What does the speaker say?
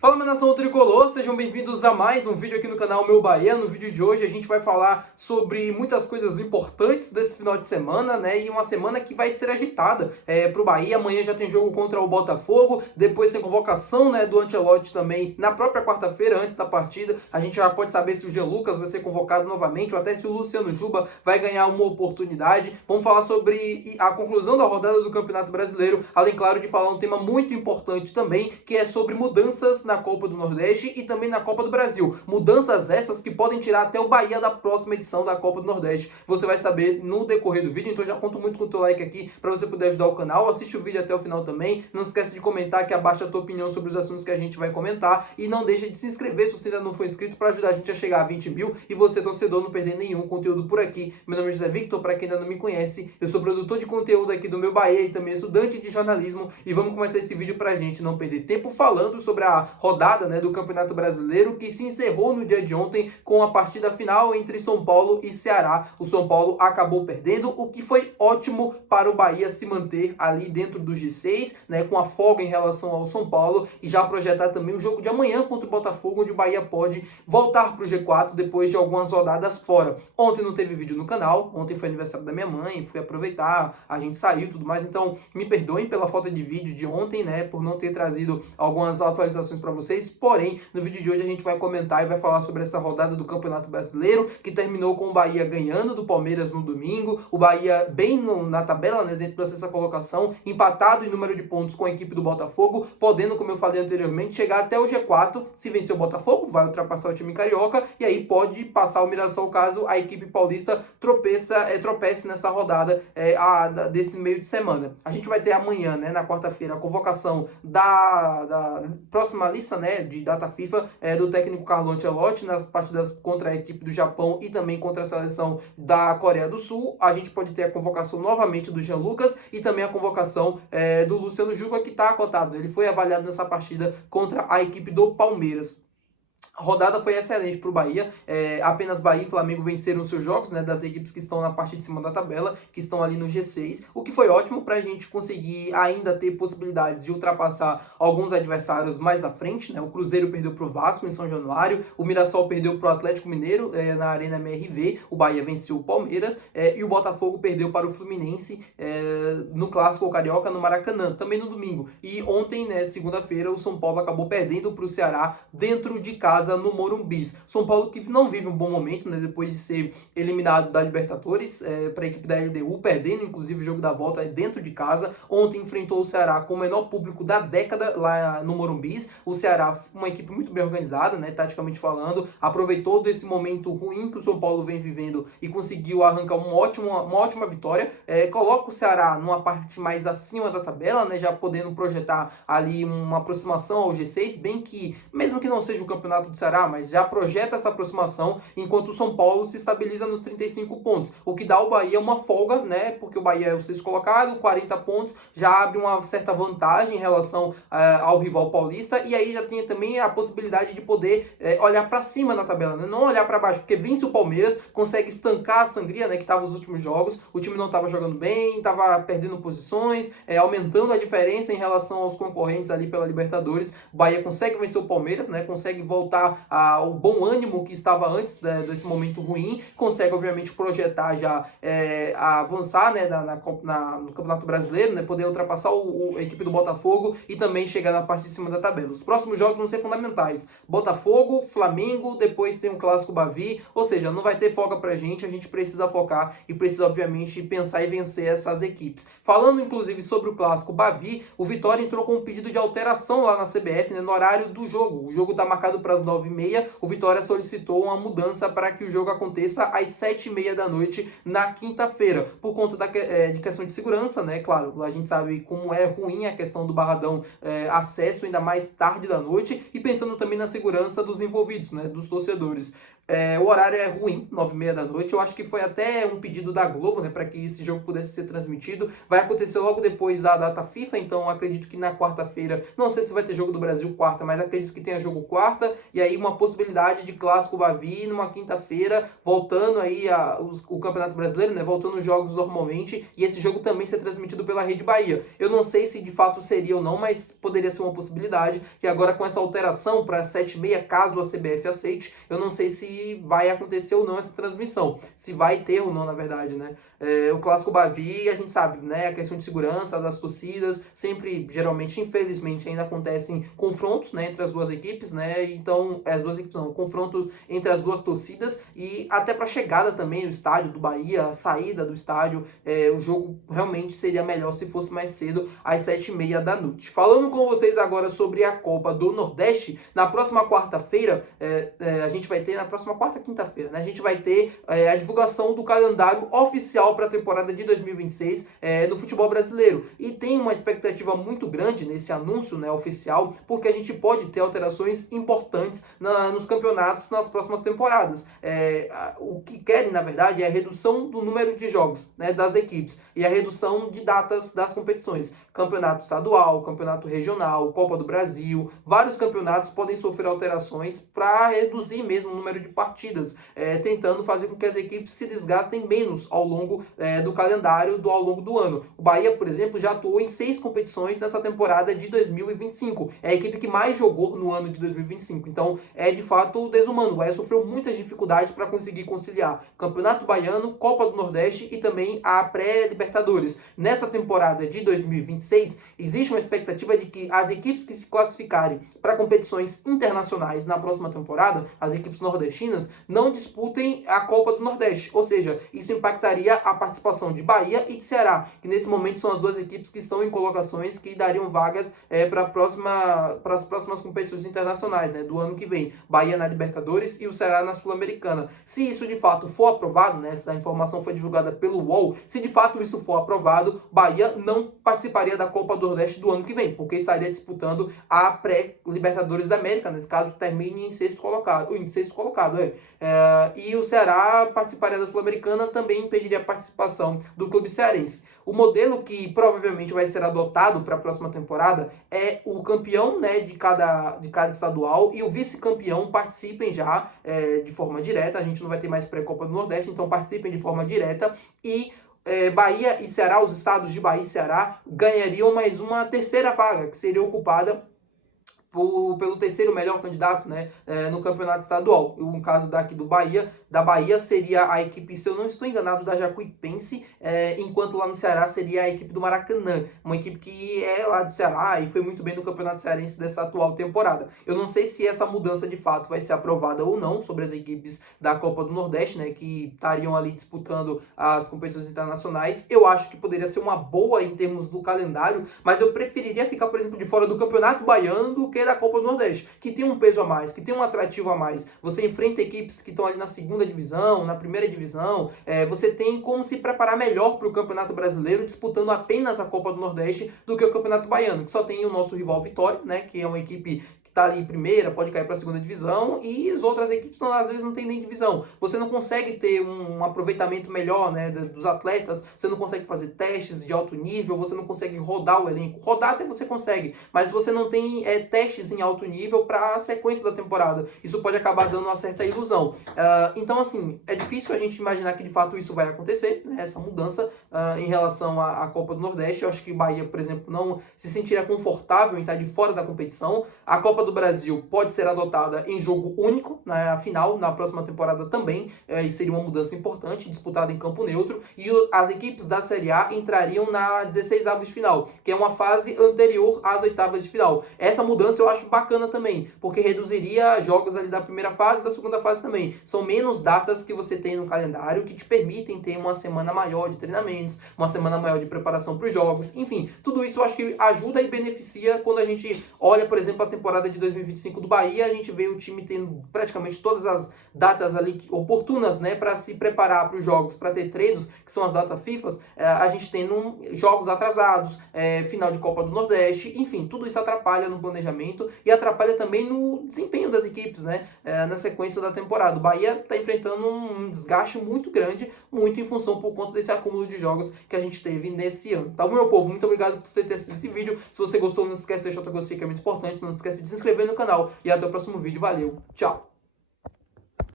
Fala, minha nação tricolor, sejam bem-vindos a mais um vídeo aqui no canal Meu Bahia. No vídeo de hoje a gente vai falar sobre muitas coisas importantes desse final de semana, né? E uma semana que vai ser agitada para o Bahia. Amanhã já tem jogo contra o Botafogo, depois tem convocação, né, do Ancelotti também na própria quarta-feira, antes da partida. A gente já pode saber se o Jean Lucas vai ser convocado novamente ou até se o Luciano Juba vai ganhar uma oportunidade. Vamos falar sobre a conclusão da rodada do Campeonato Brasileiro, além, claro, de falar um tema muito importante também, que é sobre mudanças na Copa do Nordeste e também na Copa do Brasil. Mudanças essas que podem tirar até o Bahia da próxima edição da Copa do Nordeste. Você vai saber no decorrer do vídeo, então já conto muito com o teu like aqui para você poder ajudar o canal. Assiste o vídeo até o final também. Não esquece de comentar aqui abaixo a tua opinião sobre os assuntos que a gente vai comentar. E não deixa de se inscrever se você ainda não for inscrito para ajudar a gente a chegar a 20 mil e você, torcedor, não perder nenhum conteúdo por aqui. Meu nome é José Victor, para quem ainda não me conhece. Eu sou produtor de conteúdo aqui do Meu Bahia e também estudante de jornalismo. E vamos começar esse vídeo para a gente não perder tempo falando sobre a rodada, né, do Campeonato Brasileiro, que se encerrou no dia de ontem com a partida final entre São Paulo e Ceará. O São Paulo acabou perdendo, o que foi ótimo para o Bahia se manter ali dentro do G6, né, com a folga em relação ao São Paulo, e já projetar também o jogo de amanhã contra o Botafogo, onde o Bahia pode voltar para o G4 depois de algumas rodadas fora. Ontem não teve vídeo no canal, ontem foi aniversário da minha mãe, fui aproveitar, a gente saiu e tudo mais, então me perdoem pela falta de vídeo de ontem, né, por não ter trazido algumas atualizações para vocês, porém, no vídeo de hoje a gente vai comentar e vai falar sobre essa rodada do Campeonato Brasileiro, que terminou com o Bahia ganhando do Palmeiras no domingo, o Bahia bem na tabela, né, dentro da sexta colocação, empatado em número de pontos com a equipe do Botafogo, podendo, como eu falei anteriormente, chegar até o G4. Se vencer o Botafogo, vai ultrapassar o time carioca, e aí pode passar o Mirassol caso a equipe paulista tropece nessa rodada desse meio de semana. A gente vai ter amanhã, né, na quarta-feira, a convocação da próxima lista, né, de data FIFA do técnico Carlo Ancelotti nas partidas contra a equipe do Japão e também contra a seleção da Coreia do Sul. A gente pode ter a convocação novamente do Jean Lucas e também a convocação do Luciano Juba, que está acotado. Ele foi avaliado nessa partida contra a equipe do Palmeiras. A rodada foi excelente para o Bahia, apenas Bahia e Flamengo venceram seus jogos, né, das equipes que estão na parte de cima da tabela, que estão ali no G6, o que foi ótimo para a gente conseguir ainda ter possibilidades de ultrapassar alguns adversários mais à frente, né? O Cruzeiro perdeu para o Vasco em São Januário, o Mirassol perdeu para o Atlético Mineiro na Arena MRV, o Bahia venceu o Palmeiras e o Botafogo perdeu para o Fluminense no Clássico Carioca no Maracanã, também no domingo. E ontem, né, segunda-feira, o São Paulo acabou perdendo para o Ceará dentro de casa no Morumbi. São Paulo que não vive um bom momento, né, depois de ser eliminado da Libertadores para a equipe da LDU, perdendo inclusive o jogo da volta dentro de casa. Ontem enfrentou o Ceará com o menor público da década lá no Morumbi. O Ceará, uma equipe muito bem organizada, né, taticamente falando, aproveitou desse momento ruim que o São Paulo vem vivendo e conseguiu arrancar uma ótima vitória. Coloca o Ceará numa parte mais acima da tabela, né, já podendo projetar ali uma aproximação ao G6, bem que, mesmo que não seja o campeonato do Ceará, mas já projeta essa aproximação, enquanto o São Paulo se estabiliza nos 35 pontos, o que dá ao Bahia uma folga, né, porque o Bahia é o sexto colocado, 40 pontos, já abre uma certa vantagem em relação ao rival paulista, e aí já tem também a possibilidade de poder olhar para cima na tabela, né, não olhar para baixo, porque vence o Palmeiras, consegue estancar a sangria, né, que estava nos últimos jogos, o time não estava jogando bem, estava perdendo posições, aumentando a diferença em relação aos concorrentes ali pela Libertadores. O Bahia consegue vencer o Palmeiras, né, consegue voltar ao bom ânimo que estava antes desse momento ruim, consegue obviamente projetar já avançar, né, no Campeonato Brasileiro, né, poder ultrapassar a equipe do Botafogo e também chegar na parte de cima da tabela. Os próximos jogos vão ser fundamentais: Botafogo, Flamengo, depois tem o Clássico Bavi, ou seja, não vai ter folga pra gente, a gente precisa focar e precisa obviamente pensar em vencer essas equipes. Falando inclusive sobre o Clássico Bavi, o Vitória entrou com um pedido de alteração lá na CBF, né, no horário do jogo. O jogo está marcado para as 9h30, o Vitória solicitou uma mudança para que o jogo aconteça às 7h30 da noite na quinta-feira, por conta de questão de segurança, né? Claro, a gente sabe como é ruim a questão do Barradão, acesso ainda mais tarde da noite, e pensando também na segurança dos envolvidos, né, dos torcedores. O horário é ruim, 9h30 da noite. Eu acho que foi até um pedido da Globo, né, para que esse jogo pudesse ser transmitido. Vai acontecer logo depois da data FIFA, então acredito que na quarta-feira, não sei se vai ter jogo do Brasil quarta, mas acredito que tenha jogo quarta, e aí uma possibilidade de clássico Bavi numa quinta-feira, voltando aí o Campeonato Brasileiro, né, voltando os jogos normalmente, e esse jogo também ser transmitido pela Rede Bahia. Eu não sei se de fato seria ou não, mas poderia ser uma possibilidade, que agora com essa alteração para 7h30, caso a CBF aceite, eu não sei se vai acontecer ou não essa transmissão, se vai ter ou não, na verdade, né. O Clássico Bavi, a gente sabe, né, a questão de segurança das torcidas, sempre, geralmente, infelizmente, ainda acontecem confrontos, né, entre as duas equipes, né, então, as duas equipes não, confrontos entre as duas torcidas, e até para a chegada também no estádio do Bahia, a saída do estádio, o jogo realmente seria melhor se fosse mais cedo, às 7h30 da noite. Falando com vocês agora sobre a Copa do Nordeste, na próxima quarta-feira, a gente vai ter, na próxima quinta-feira, né, a gente vai ter a divulgação do calendário oficial para a temporada de 2026 no futebol brasileiro. E tem uma expectativa muito grande nesse anúncio, né, oficial, porque a gente pode ter alterações importantes nos campeonatos nas próximas temporadas. O que querem, na verdade, é a redução do número de jogos, né, das equipes e a redução de datas das competições. Campeonato estadual, campeonato regional, Copa do Brasil, vários campeonatos podem sofrer alterações para reduzir mesmo o número de partidas, tentando fazer com que as equipes se desgastem menos ao longo do calendário, ao longo do ano. O Bahia, por exemplo, já atuou em 6 competições nessa temporada de 2025. É a equipe que mais jogou no ano de 2025. Então, é de fato desumano. O Bahia sofreu muitas dificuldades para conseguir conciliar Campeonato Baiano, Copa do Nordeste e também a pré-Libertadores. Nessa temporada de 2026, existe uma expectativa de que as equipes que se classificarem para competições internacionais na próxima temporada, as equipes nordestinas, não disputem a Copa do Nordeste. Ou seja, isso impactaria a participação de Bahia e de Ceará, que nesse momento são as duas equipes que estão em colocações que dariam vagas para as próximas competições internacionais, né, do ano que vem. Bahia na Libertadores e o Ceará na Sul-Americana. Se isso de fato for aprovado, né, essa informação foi divulgada pelo UOL, se de fato isso for aprovado, Bahia não participaria da Copa do Nordeste do ano que vem, porque estaria disputando a pré-Libertadores da América, nesse caso termine em sexto colocado, e o Ceará participaria da Sul-Americana, também impediria a participação do clube cearense. O modelo que provavelmente vai ser adotado para a próxima temporada é o campeão, né, de cada estadual e o vice-campeão participem já de forma direta. A gente não vai ter mais pré-Copa do Nordeste, então participem de forma direta e Bahia e Ceará, os estados de Bahia e Ceará, ganhariam mais uma terceira vaga, que seria ocupada pelo terceiro melhor candidato, né, no campeonato estadual. No caso daqui da Bahia seria a equipe, se eu não estou enganado, da Jacuipense, enquanto lá no Ceará seria a equipe do Maracanã, uma equipe que é lá do Ceará e foi muito bem no campeonato cearense dessa atual temporada. Eu não sei se essa mudança de fato vai ser aprovada ou não sobre as equipes da Copa do Nordeste, né, que estariam ali disputando as competições internacionais. Eu acho que poderia ser uma boa em termos do calendário, mas eu preferiria ficar, por exemplo, de fora do Campeonato Baiano do que da Copa do Nordeste, que tem um peso a mais, que tem um atrativo a mais. Você enfrenta equipes que estão ali na segunda divisão, na primeira divisão, você tem como se preparar melhor para o Campeonato Brasileiro disputando apenas a Copa do Nordeste do que o Campeonato Baiano, que só tem o nosso rival Vitória, né, que é uma equipe está ali em primeira, pode cair para a segunda divisão, e as outras equipes às vezes não tem nem divisão. Você não consegue ter um aproveitamento melhor, né, dos atletas, você não consegue fazer testes de alto nível, você não consegue rodar o elenco. Rodar até você consegue, mas você não tem testes em alto nível para a sequência da temporada. Isso pode acabar dando uma certa ilusão. Então, assim, é difícil a gente imaginar que de fato isso vai acontecer, né, essa mudança em relação à Copa do Nordeste. Eu acho que o Bahia, por exemplo, não se sentiria confortável em estar de fora da competição. A Copa do Brasil pode ser adotada em jogo único, na final, na próxima temporada também, e seria uma mudança importante, disputada em campo neutro, e as equipes da Série A entrariam na 16avos de final, que é uma fase anterior às oitavas de final. Essa mudança eu acho bacana também, porque reduziria jogos ali da primeira fase e da segunda fase também. São menos datas que você tem no calendário que te permitem ter uma semana maior de treinamentos, uma semana maior de preparação para os jogos, enfim, tudo isso eu acho que ajuda e beneficia quando a gente olha, por exemplo, a temporada de 2025 do Bahia. A gente vê o time tendo praticamente todas as datas ali oportunas, né, para se preparar para os jogos, para ter treinos, que são as datas FIFA, a gente tendo jogos atrasados, final de Copa do Nordeste, enfim, tudo isso atrapalha no planejamento e atrapalha também no desempenho das equipes, né, na sequência da temporada. O Bahia está enfrentando um desgaste muito grande, muito em função por conta desse acúmulo de jogos que a gente teve nesse ano. Tá bom, meu povo? Muito obrigado por você ter assistido esse vídeo. Se você gostou, não se esquece de deixar o gostei, que é muito importante. Não se esquece de se inscrever no canal. E até o próximo vídeo. Valeu, tchau!